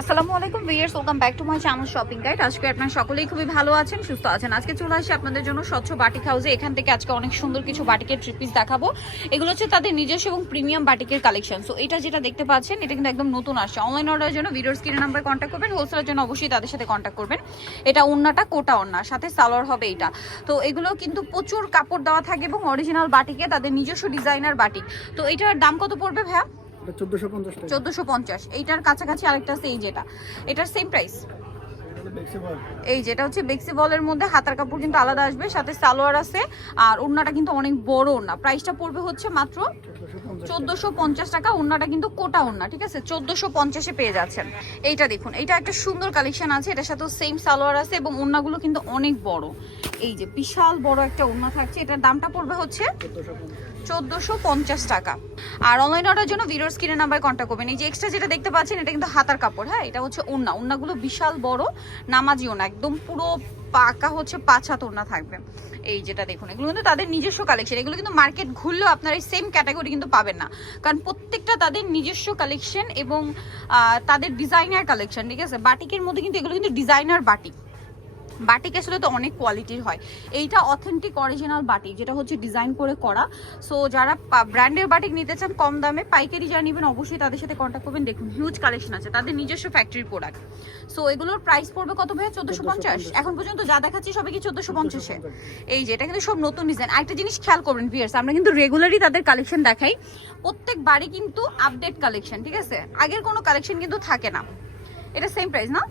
আসসালামু আলাইকুম viewers, welcome back to my channel shopping guide. আজকে আপনারা সকলেই খুবই ভালো আছেন, সুস্থ আছেন। আজকে চলে আসি আপনাদের জন্য স্বচ্ছ বাটিক হাউসে। এখান থেকে আজকে অনেক সুন্দর কিছু বাটিকের থ্রি পিস দেখাবো। এগুলো হচ্ছে তাদের নিজস্ব এবং প্রিমিয়াম বাটিকের কালেকশন। সো এটা যেটা দেখতে পাচ্ছেন এটা কিন্তু একদম নতুন আসছে। অনলাইন অর্ডারের জন্য ভিডিওর স্ক্রিনে নাম্বারে কন্ট্যাক্ট করবেন, হোলসেলের জন্য অবশ্যই তাদের সাথে কন্ট্যাক্ট করবেন। এটা ওন্নাটা কোটা ওন্না, সাথে সালোয়ার হবে এটা। তো এগুলো কিন্তু প্রচুর কাপড় দেওয়া থাকে এবং অরিজিনাল বাটিকে তাদের নিজস্ব ডিজাইনার বাটিক। তো এটার দাম কত পড়বে ভাইয়া? 1450 এইটার কাছাকাছি আরেকটা আছে, এই যেটা, এটার সেম প্রাইস। এই যেটা হচ্ছে বেক্সি বলের মধ্যে হাতার কাপড় কিন্তু আলাদা আসবে, সাথে সালোয়ার আছে, আর ওন্নাটা কিন্তু অনেক বড় ওন্না। প্রাইসটা পড়বে হচ্ছে মাত্র 1450 টাকা। ওন্নাটা কিন্তু কোটা ওন্না, ঠিক আছে, 1450-এ পেয়ে যাচ্ছেন। এইটা দেখুন, এটা একটা সুন্দর কালেকশন আছে, এটার সাথে সেম সালোয়ার আছে এবং ওন্নাগুলো কিন্তু অনেক বড়। এই যে বিশাল বড় একটা ওন্না থাকছে, এটার দামটা পড়বে হচ্ছে 1450 টাকা। আর অনলাইন অর্ডারের জন্য ভিডিওর স্ক্রিনে নাম্বারে কন্ট্যাক্ট করবেন। এই যে এক্সট্রা যেটা দেখতে পাচ্ছেন এটা কিন্তু হাতার কাপড়, হ্যাঁ, এটা হচ্ছে ওন্না। ওন্নাগুলো বিশাল বড়, নামাজি ওন্না, একদম পুরো পাকা হচ্ছে 5 হাত ওন্না থাকবে। এই যেটা দেখুন, এগুলো কিন্তু তাদের নিজস্ব কালেকশন। এগুলো কিন্তু মার্কেট ঘুরলেও আপনারা এই সেম ক্যাটাগরি কিন্তু পাবেন না, কারণ প্রত্যেকটা তাদের নিজস্ব কালেকশন এবং তাদের ডিজাইনার কালেকশন, ঠিক আছে। বাটিকের মধ্যে কিন্তু এগুলো কিন্তু ডিজাইনার বাটিক। বাটিক আসলে তো অনেক কোয়ালিটির হয়, এইটা অথেন্টিক অরিজিনাল বাটিক, যেটা হচ্ছে ডিজাইন করে করা। সো যারা ব্র্যান্ডের বাটিক নিতে চান কম দামে, পাইকারি যারা নেবেন অবশ্যই তাদের সাথে কন্ট্যাক্ট করবেন। দেখুন হিউজ কালেকশন আছে, তাদের নিজস্ব ফ্যাক্টরি প্রোডাক্ট। সো এগুলোর প্রাইস পড়বে কত ভাই? 1450। এখন পর্যন্ত যা দেখাচ্ছি সবাই কি 1450-এ? এই যে এটা কিন্তু সব নতুন ডিজাইন। আরেকটা জিনিস খেয়াল করবেন ভিউয়ার্স, আমরা কিন্তু রেগুলারই তাদের কালেকশন দেখাই, প্রত্যেক বাড়ি কিন্তু আপডেট কালেকশন, ঠিক আছে, আগের কোনো কালেকশন কিন্তু থাকে না। এটা সেম প্রাইস না?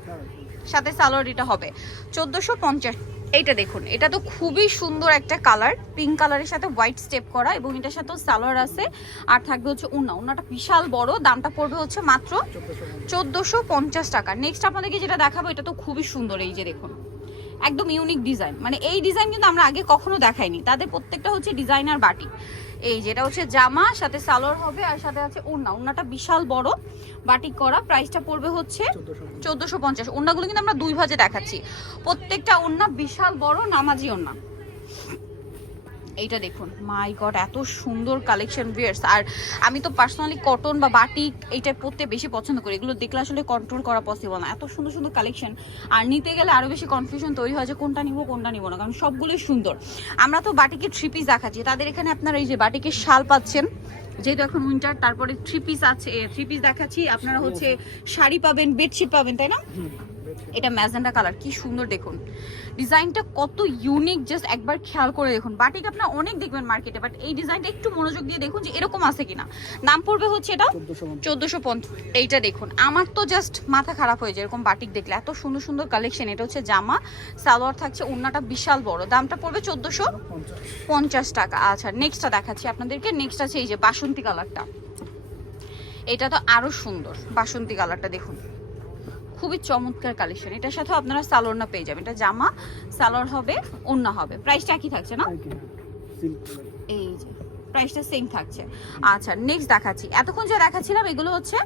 সাথে সালোয়ার এটা হবে 1450। এইটা দেখুন, এটা তো খুবই সুন্দর একটা কালার, পিঙ্ক কালারের সাথে হোয়াইট স্টেপ করা, এবং এটার সাথেও সালোয়ার আছে, আর থাকবে হচ্ছে ওন্না। ওন্নাটা বিশাল বড়, দামটা পড়বে হচ্ছে মাত্র 1450 টাকা। নেক্সট আপনাদেরকে যেটা দেখাবো এটা তো খুবই সুন্দর। এই যে দেখুন, একদম ইউনিক ডিজাইন, মানে এই ডিজাইন কিন্তু আমরা আগে কখনো দেখাইনি। তাদের প্রত্যেকটা হচ্ছে ডিজাইনার বাটি। এই যেটা হচ্ছে জামা, সাথে সালোয়ার হবে, আর সাথে আছে ওন্না। ওন্নাটা বিশাল বড় বাটিক করা, প্রাইসটা পড়বে হচ্ছে 1450। ওন্নাগুলো কিন্তু আমরা দুই ভাজে দেখাচ্ছি, প্রত্যেকটা ওন্না বিশাল বড় নামাজি ওন্না। এইটা দেখুন, মাই গড, এত সুন্দর কালেকশন ভিউয়ার্স। আর আমি তো পার্সোনালি কটন বা বাটিক এইটা পরতে বেশি পছন্দ করি, এগুলো দেখলে আসলে কন্ট্রোল করা পসিবল না, এত সুন্দর সুন্দর কালেকশন। আর নিতে গেলে আরো বেশি কনফিউশন তৈরি হয় যে কোনটা নিবো কোনটা নিবো না, কারণ সবগুলোই সুন্দর। আমরা তো বাটিকের থ্রি পিস দেখাচ্ছি, তাদের এখানে আপনারা এই যে বাটিকের শাল পাচ্ছেন, যেহেতু এখন উইন্টার, তারপরে থ্রি পিস আছে, থ্রি পিস দেখাচ্ছি। আপনারা হচ্ছে শাড়ি পাবেন, বেডশিট পাবেন, তাই না? এটা ম্যাজেন্ডা কালার, কি সুন্দর দেখুন, ডিজাইনটা কত ইউনিক, জাস্ট একবার খেয়াল করে দেখুন। বাটিক আপনারা অনেক দেখবেন মার্কেটে, বাট এই ডিজাইনটা একটু মনোযোগ দিয়ে দেখুন যে এরকম আছে কিনা। দাম পড়বে হচ্ছে এটা 1450। এইটা দেখুন, আমার তো জাস্ট মাথা খারাপ হয়ে যায় এরকম বাটিক দেখলে, এত সুন্দর সুন্দর কালেকশন। এটা হচ্ছে জামা, সালোয়ার থাকছে, ওন্নাটা বিশাল বড়, দামটা পড়বে 1450 টাকা। আচ্ছা নেক্সটটা দেখাচ্ছি আপনাদেরকে। নেক্সট আছে এই যে বাসন্তী কালারটা, এটা তো আরো সুন্দর। বাসন্তী কালারটা দেখুন, খুবই চমৎকার কালেকশন। এটার সাথে আপনারা সালোয়ার না পেয়ে যাবেন, এটা জামা, সালোয়ার হবে, ওন্না হবে। প্রাইসটা একই থাকছে না? এই যে প্রাইসটা সেম থাকছে। আচ্ছা নেক্সট দেখাচ্ছি, এতক্ষণ যে দেখাচ্ছিলাম এগুলো হচ্ছে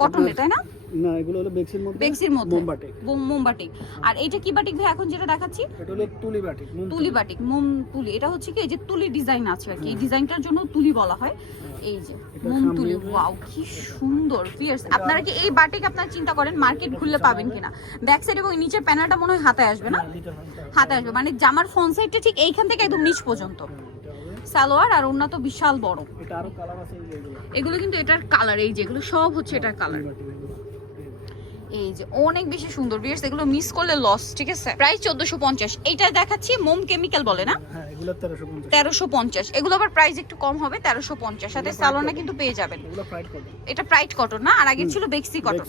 কটনের, তাই না? না, এগুলো হলো বেক্সির মধ্যে মোমবাটিক। আর এইটা কি বাটিক ভাই এখন যেটা দেখাচ্ছি? এটা হলো তুলি বাটিক, তুলি বাটিক, মোম তুলি। এটা হচ্ছে কি এই যে তুলি ডিজাইন আছে আর কি, এই ডিজাইনটার জন্য তুলি বলা হয়। এই যে মোম তুলি, ওয়াও কি সুন্দর ভিউয়ার্স। আপনারা কি এই বাটিক আপনারা চিন্তা করেন মার্কেট ঘুরলে পাবেন কিনা? ব্যাক সাইড এবং নিচের প্যানেলটা মনে হয় হাতে আসবে না? হাতে আসবে, মানে জামার ফ্রন্ট সাইডটা ঠিক এইখান থেকে একদম নিচ পর্যন্ত সালোয়ার, আর ওন্না তো বিশাল বড়। এটা আরো কালার আছে, এগুলো কিন্তু এটার কালার, এই যেগুলো সব হচ্ছে এটার কালার। এই যে অনেক বেশি সুন্দর ভিউয়ার্স, এগুলো মিস করলে লস, ঠিক আছে। প্রাইস 1450। এইটা দেখাচ্ছি মোম কেমিক্যাল বলে না? হ্যাঁ, এগুলো 1350। এগুলো আবার প্রাইস একটু কম হবে, 1350। সাথে সালোয়ারটা কিন্তু পেয়ে যাবেন। এগুলো প্রাইড কটন, এটা প্রাইড কটন না, আর আগে ছিল বেক্সি কটন।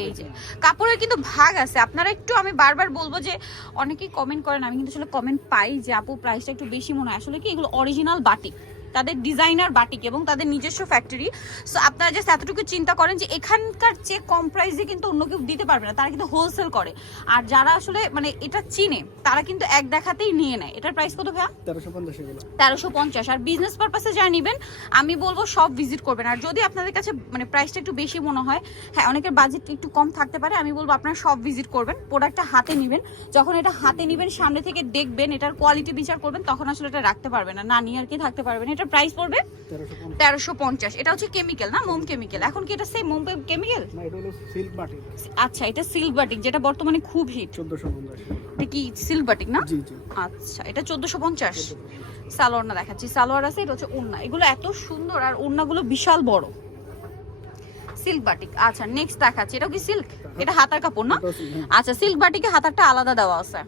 এই যে কাপড়ের কিন্তু ভাগ আছে, আপনারা একটু, আমি বারবার বলবো যে অনেকেই কমেন্ট করেন, আমি কিন্তু আসলে কমেন্ট পাই যে আপু প্রাইসটা একটু বেশি মনে হয়। আসলে কি এগুলো অরিজিনাল বাটিক, তাদের ডিজাইনার বাটিক এবং তাদের নিজস্ব ফ্যাক্টরি। সো আপনারা জাস্ট এতটুকু চিন্তা করেন যে এখানকার চেয়ে কম প্রাইসে কিন্তু অন্য কেউ দিতে পারবে না, তারা কিন্তু হোলসেল করে। আর যারা আসলে মানে এটা চিনে তারা কিন্তু এক দেখাতেই নিয়ে নেয়। এটার প্রাইস কত ভাইয়া? 1350। আর বিজনেস পারপাসে যারা নেবেন আমি বলবো সব ভিজিট করবেন। আর যদি আপনাদের কাছে মানে প্রাইসটা একটু বেশি মনে হয়, হ্যাঁ অনেকের বাজেট একটু কম থাকতে পারে, আমি বলবো আপনারা সব ভিজিট করবেন, প্রোডাক্টটা হাতে নেবেন। যখন এটা হাতে নেবেন সামনে থেকে দেখবেন, এটার কোয়ালিটি বিচার করবেন, তখন আসলে এটা রাখতে পারবেন না, না নিয়ে আর কি থাকতে পারবেন। এটা এটার প্রাইস পড়বে 1350 1350। এটা হচ্ছে কেমিক্যাল না, মোম কেমিক্যাল। এখন কি এটা সেম মোম কেমিক্যাল? না, এটা হলো সিল্ক বাটিক। আচ্ছা, এটা সিল্ক বাটিক যেটা বর্তমানে খুব হিট। 1450। এটা কি সিল্ক বাটিক না? জি জি। আচ্ছা, এটা 1450। সালোয়ার না দেখাচ্ছি, সালোয়ার আছে। এটা হচ্ছে ওড়না। এগুলো এত সুন্দর আর ওড়নাগুলো বিশাল বড়। Silk batik. আচ্ছা, নেক্সট দেখাচ্ছি। এটা কি সিল্ক? এটা হাতার কাপড় না? আচ্ছা, সিল্ক বাটিকে হাতারটা আলাদা দেওয়া আছে।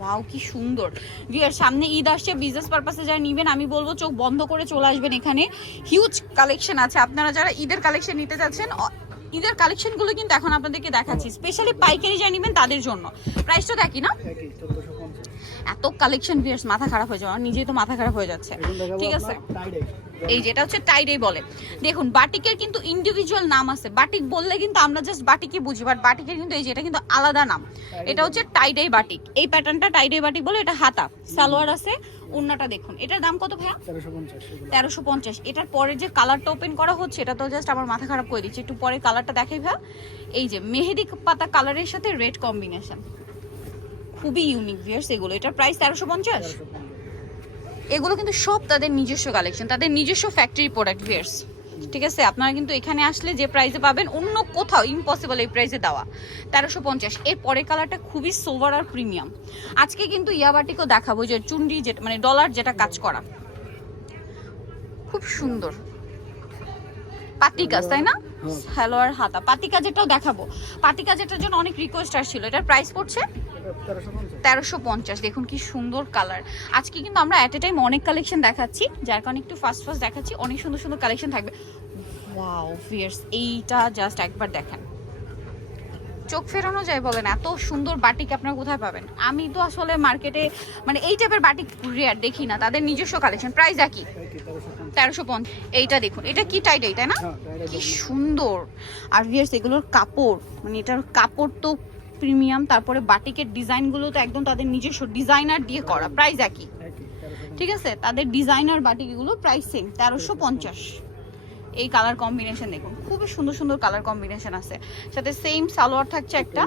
ওয়াও, কি সুন্দর। ভিউয়ার, সামনে ঈদ আসছে, বিজনেস পারপাসে যারা নেবেন আমি বলবো চোখ বন্ধ করে চলে আসবেন। এখানে হিউজ কালেকশন আছে। আপনারা যারা ঈদের কালেকশন নিতে যাচ্ছেন, ঈদের কালেকশনগুলো কিন্তু এখন আপনাদেরকে দেখাচ্ছি, স্পেশালি পাইকারি যারা নেবেন তাদের জন্য। প্রাইসটা দেখি না, এত কালেকশন ভিউয়ার্স মাথা খারাপ হয়ে যাবে, আমার নিজেই তো মাথা খারাপ হয়ে যাচ্ছে। ঠিক আছে, এই যেটা হচ্ছে টাইডাই বলে। দেখুন, বাটিকের কিন্তু ইন্ডিভিজুয়াল নাম আছে। বাটিক বললে কিন্তু আমরা জাস্ট বাটিকই বুঝি, বাট বাটিকের কিন্তু এই যে এটা কিন্তু আলাদা নাম। এটা হচ্ছে টাইডাই বাটিক। এই প্যাটার্নটা টাইডাই বাটিক বলে। এটা হাতা, সালোয়ার আছে, ওড়নাটা দেখুন। এটার দাম কত ভাইয়া? 1350। এটার পরে যে কালারটা ওপেন করা হচ্ছে, এটা তো জাস্ট আমার মাথা খারাপ করে দিচ্ছে। একটু পরে কালারটা দেখাই ভাইয়া। এই যে মেহেদি পাতা কালারের সাথে রেড কম্বিনেশন, খুবই ইউনিক ভিউয়ার্স এগুলো। এটার প্রাইস 1350। এগুলো কিন্তু সব তাদের নিজস্ব কালেকশন, তাদের নিজস্ব ফ্যাক্টরি প্রোডাক্ট ভিউয়ার্স। ঠিক আছে, আপনারা কিন্তু এখানে আসলে যে প্রাইসে পাবেন অন্য কোথাও ইম্পসিবল এই প্রাইসে দেওয়া। 1350। এর পরের কালারটা খুবই সোভার আর প্রিমিয়াম। আজকে কিন্তু ইয়াবাটিকও দেখাবো, যে চুন্ডি যেটা মানে ডলার যেটা কাজ করা, খুব সুন্দর পাতি কাজ, তাই না? সালোয়ার হাতা পাতি কাজেরটাও দেখাবো। পাতি কাজেরটার জন্য অনেক রিকোয়েস্ট আসছিল। এটার প্রাইস পড়ছে 1350। দেখুন কি সুন্দর কালার। আজকে কিন্তু আমরা এট এ টাইম অনেক কালেকশন দেখাচ্ছি, যার কারণে একটু ফাস্ট ফাস্ট দেখাচ্ছি। অনেক সুন্দর সুন্দর কালেকশন থাকবে। ওয়াও ভিউয়ার্স, এইটা জাস্ট একবার দেখেন, চোখ ফেরানো যায় বলেন। এত সুন্দর বাটিক আপনারা কোথায় পাবেন? আমি তো আসলে মার্কেটে মানে এই টাইপের বাটিক রেয়ার দেখি না। তাদের নিজস্ব কালেকশন। প্রাইস একই 1350। এইটা দেখুন, এটা কি টাইডাই, তাই না? কি সুন্দর। আর ভিউয়ার্স, এগুলোর কাপড় মানে এটার কাপড় তো প্রিমিয়াম। তারপরে বাটিকের ডিজাইনগুলো তো একদম তাদের নিজস্ব ডিজাইনার দিয়ে করা। প্রাইস একই, ঠিক আছে? তাদের ডিজাইনার বাটিক এগুলো প্রাইস সেম 1350। এই কালার কম্বিনেশন দেখুন, খুবই সুন্দর সুন্দর কালার কম্বিনেশন আছে। সাথে সেম সালোয়ার থাকছে একটা।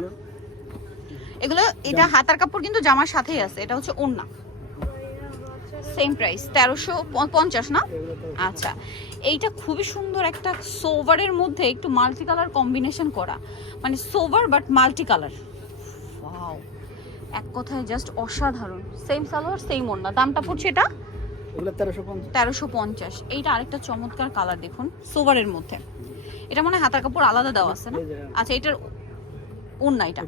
এগুলো এটা হাতার কাপড় কিন্তু জামার সাথেই আছে। এটা হচ্ছে ওড়না, সেম প্রাইস 1350 না? আচ্ছা, এইটা খুবই সুন্দর একটা সোভারের মধ্যে একটু মাল্টি কালার কম্বিনেশন করা, মানে sober but multi colour. Wow, এক কথায় জাস্ট অসাধারণ। সেম সালোয়ার সেম ওড়না। দামটা পড়ছে এটা 1350। এইটা আরেকটা চমৎকার কালার দেখুন, সোভারের মধ্যে। এটা মনে হয় হাতার কাপড় আলাদা দেওয়া আছে না? আচ্ছা, এটার ওড়না, এটা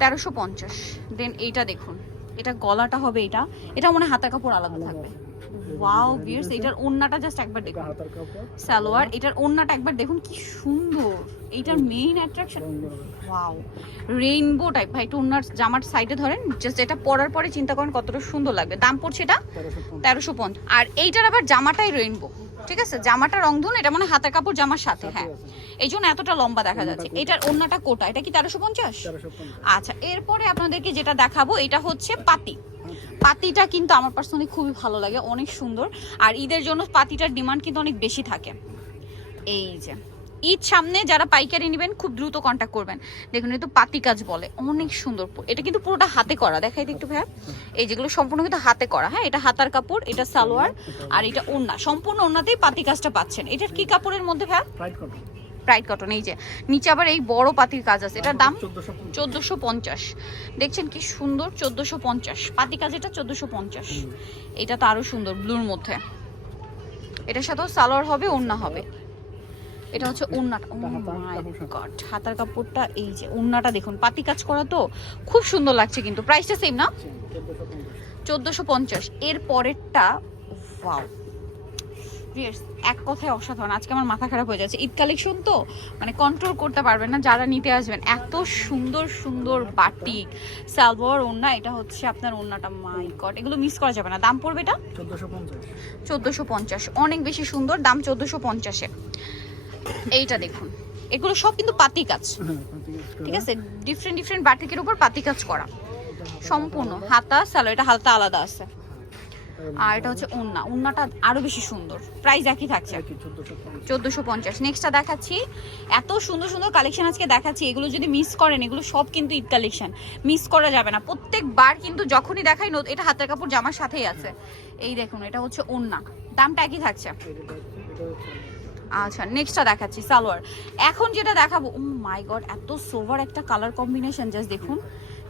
1350। দেন এইটা দেখুন, এটা গলাটা হবে, এটা মনে হয় হাতার কাপড় আলাদা থাকবে। ওয়াও ভিউয়ার্স, এটার ওড়নাটা জাস্ট একবার দেখুন। সালোয়ার, এটার ওড়নাটা একবার দেখুন কি সুন্দর। এইটার main attraction, wow, rainbow type. ভাই, একটু ওড়নার জামার সাইডে ধরেন, জাস্ট এটা পরার পরে চিন্তা করেন কতটা সুন্দর লাগবে। দাম পড়ছে এটা 1350। আর এইটার আবার জামাটাই রেইনবো, ঠিক আছে? জামাটা রং ধুন, এটা মানে হাতের কাপড় জামার সাথে। হ্যাঁ, এই জন্য এতটা লম্বা দেখা যাচ্ছে। এটার ওড়নাটা কোটা। এটা কি 1350? আচ্ছা, এরপরে আপনাদেরকে যেটা দেখাবো, এটা হচ্ছে পাতি। পাতিটা কিন্তু আমার পার্সোনালি খুবই ভালো লাগে, অনেক সুন্দর। আর ঈদের জন্য পাতিটার ডিমান্ড কিন্তু অনেক বেশি থাকে। এই যে ঈদ সামনে, যারা পাইকারি নেবেন খুব দ্রুত কন্ট্যাক্ট করবেন। দেখুন, এটা পাতি কাজ বলে, অনেক সুন্দর। এটা কিন্তু পুরোটা হাতে করা। দেখাই দিই একটু ভাইয়া। এই যেগুলো সম্পূর্ণ কিন্তু হাতে করা। হ্যাঁ, এটা হাতার কাপড়, এটা সালোয়ার, আর এটা ওড়না। সম্পূর্ণ ওড়নাতেই পাতি কাজটা পাচ্ছেন। এটার কি কাপড়ের মধ্যে ভাইয়া? Bright cotton. এই যে নিচে আবার এই বড় পাতির কাজ আছে। এটার দাম 1450। দেখছেন কি সুন্দর, 1450 পাতি কাজ। এটা 1450। এটা তো আরো সুন্দর, ব্লুর মধ্যে। এটার সাথেও সালোয়ার হবে, ওড়না হবে। এটা হচ্ছে ওড়নাটা। ও মাই গড, হাতার কাপড়টা। এই যে ওড়নাটা দেখুন, পাতি কাজ করা তো খুব সুন্দর লাগছে। কিন্তু প্রাইসটা সেম না? 1450। এর পরেরটা, ওয়াও ভিউয়ার্স, এক কথায় অসাধারণ। আজকে আমার মাথা খারাপ হয়ে যাচ্ছে। ঈদ কালেকশন তো মানে কন্ট্রোল করতে পারবেন না যারা নিতে আসবেন। এত সুন্দর সুন্দর বাটিক, সালোয়ার, ওড়না। এটা হচ্ছে আপনার ওড়নাটা, মাই গড, এগুলো মিস করা যাবে না। দাম পড়বে এটা 1450। অনেক বেশি সুন্দর। দাম 1450-এ। এইটা দেখুন, এগুলো সব কিন্তু পাতি কাজ, ঠিক আছে? ডিফারেন্ট ডিফারেন্ট বাটিকের উপর পাতি কাজ করা সম্পূর্ণ। হাতা, সালোয়ার, এটা হালকা আলাদা আছে। আর এটা হচ্ছে ওড়না, ওড়নাটা আরো বেশি সুন্দর, প্রাইস একই থাকছে কি 1450 1450। নেক্সটটা দেখাচ্ছি, এত সুন্দর সুন্দর কালেকশন আজকে দেখাচ্ছি, এগুলো যদি মিস করেন, এগুলো সব কিন্তু ঈদ কালেকশন, মিস করা যাবে না। প্রত্যেকবার কিন্তু যখনই দেখাই এটা হাতের কাপড় জামার সাথেই আছে। এই দেখুন, এটা হচ্ছে ওড়না, দামটা একই থাকছে। আচ্ছা, নেক্সটটা দেখাচ্ছি সালোয়ার। এখন যেটা দেখাবো, ও মাই গড, এত সোভার একটা কালার কম্বিনেশন, জাস্ট দেখুন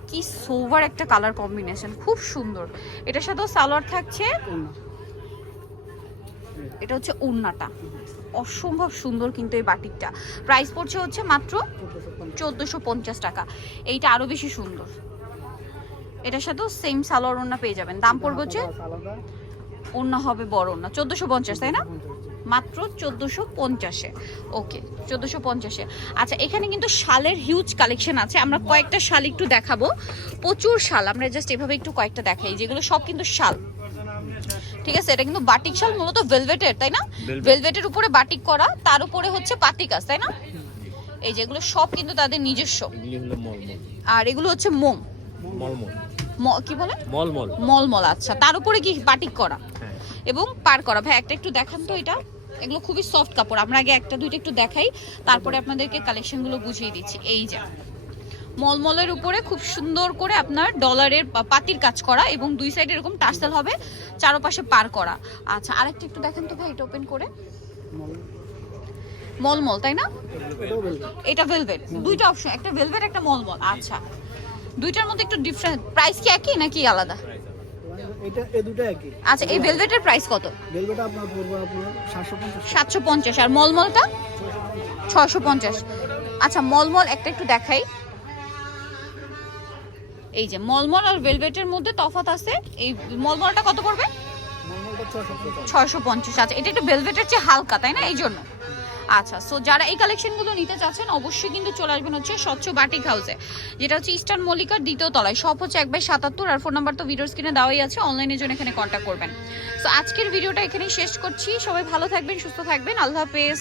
কি সোভার একটা কালার কম্বিনেশন, খুব সুন্দর। এটার সাথেও সালোয়ার থাকছে, এটা হচ্ছে ওড়নাটা, অসম্ভব সুন্দর কিন্তু এই বাটিকটা। প্রাইস পড়ছে হচ্ছে মাত্র 1450 টাকা। এইটা আরো বেশি সুন্দর, এটার সাথেও সেম সালোয়ার ওড়না পেয়ে যাবেন। দাম পড়বে হচ্ছে, আলাদা ওড়না হবে বড় ওড়না, 1450, তাই না? মাত্র 1450-এ। ওকে, 1450-এ। আচ্ছা, এখানে কিন্তু শালের হিউজ কালেকশন আছে, আমরা কয়েকটা শাল একটু দেখাবো, প্রচুর শাল। আমরা জাস্ট এভাবে একটু কয়েকটা দেখাই, যেগুলো সব কিন্তু শাল, ঠিক আছে? এটা কিন্তু বাটিক শাল, মূলত ভেলভেটের, তাই না? ভেলভেটের উপরে বাটিক করা, তার উপরে হচ্ছে পাতি কাজ, তাই না? এই যেগুলো সব কিন্তু তাদের নিজস্ব। আর এগুলো হচ্ছে মোম, কি বলে, মলমল। আচ্ছা, তার উপরে কি বাটিক করা এবং পার করা। ভাই একটা একটু দেখান তো, এটা এগুলো খুবই সফট কাপড়। আমরা আগে একটা দুইটা একটু দেখাই, তারপরে আপনাদেরকে কালেকশনগুলো বুঝিয়ে দিচ্ছি। এই যে মলমলের উপরে খুব সুন্দর করে আপনার ডলারের পাতির কাজ করা এবং দুই সাইডে এরকম টার্সেল হবে, চারপাশে পার করা। আচ্ছা, আরেকটা একটু দেখেন তো ভাই, এটা ওপেন করে। মলমল, তাই না? এটা ভেলভেট, দুইটা অপশন, একটা ভেলভেট একটা মলমল। আচ্ছা, দুইটার মধ্যে একটু ডিফারেন্ট। প্রাইস কি একই নাকি আলাদা? এটা এই দুটো একই। আচ্ছা, এই ভেলভেটের প্রাইস কত? ভেলভেটটা আপনার পড়বে আপনার 750 750। আর মলমলটা 650। আচ্ছা, মলমল একটা একটু দেখাই। এই যে মলমল আর ভেলভেটের মধ্যে তফাৎ আছে। এই মলমলটা কত পড়বে? নরমালটা 650। 650। আচ্ছা, এটা একটু ভেলভেটের চেয়ে হালকা, তাই না? এই জন্য। আচ্ছা, সো যারা এই কালেকশনগুলো নিতে চাচ্ছেন, অবশ্যই কিন্তু চলে আসবেন হচ্ছে স্বচ্ছ বাটিক হাউসে, যেটা হচ্ছে ইস্টার্ন মল্লিকার 2য় তলায়। সব হচ্ছে 1/77। আর ফোন নাম্বার তো ভিডিওর স্ক্রিনে দেওয়াই আছে, অনলাইনের জন্য এখানে কন্ট্যাক্ট করবেন। সো আজকের ভিডিওটা এখানেই শেষ করছি। সবাই ভালো থাকবেন, সুস্থ থাকবেন, আল্লাহ হাফেজ।